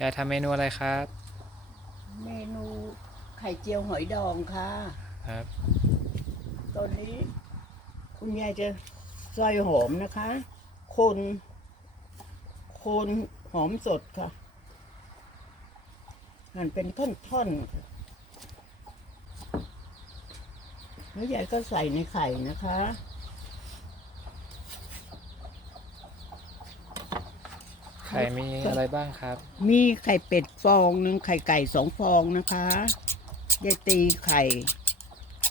ยายทำเมนูอะไรครับ เมนูไข่เจียวหอยดองค่ะ ครับ ตอนนี้ คุณยายจะซอยหอมนะคะ คนคนหอมสดค่ะหั่นเป็นท่อนๆค่ะแล้วยายก็ใส่ในไข่นะคะ ข่มีอะไรบ้างครับ มีไข่เป็ดฟองหนึ่งไข่ไก่สองฟองนะคะยายตีไข่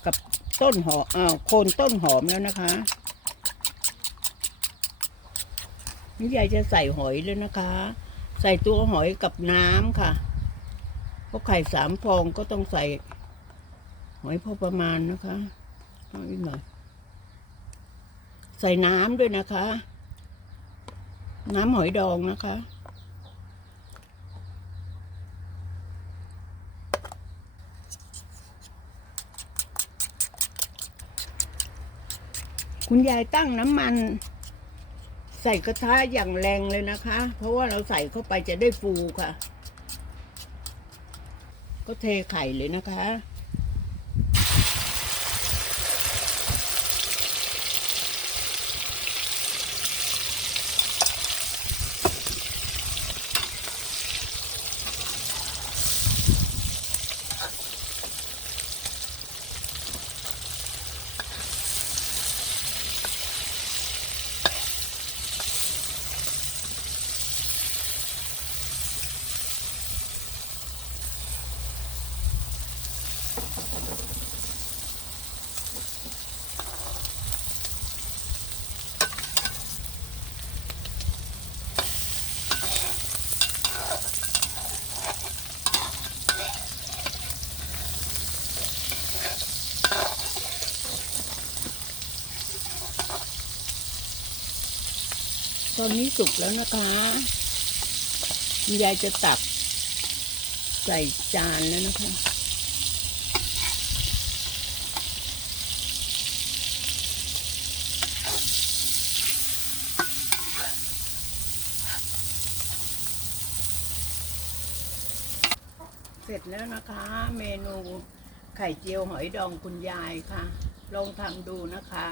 กับต้นหอมอ่าโคนต้นหอมแล้วนะคะนี่ยายจะใส่หอยเลยนะคะ ใส่ตัวหอยกับน้ำค่ะเพราะไข่สามฟองก็ต้องใส่ หอยพอประมาณนะคะเอาอีกหน่อยใส่น้ำด้วยนะคะ น้ำหอยดองนะคะ คุณยายตั้งน้ำมัน ใส่กระทะอย่างแรงเลยนะคะ เพราะว่าเราใส่เข้าไปจะได้ฟูค่ะ ก็เทไข่เลยนะคะ ตอนนี้สุกแล้วนะคะคุณยายจะตักใส่จานแล้วนะคะเสร็จแล้วนะคะ เมนูไข่เจียวหอยดองคุณยายค่ะ ลองทำดูนะคะ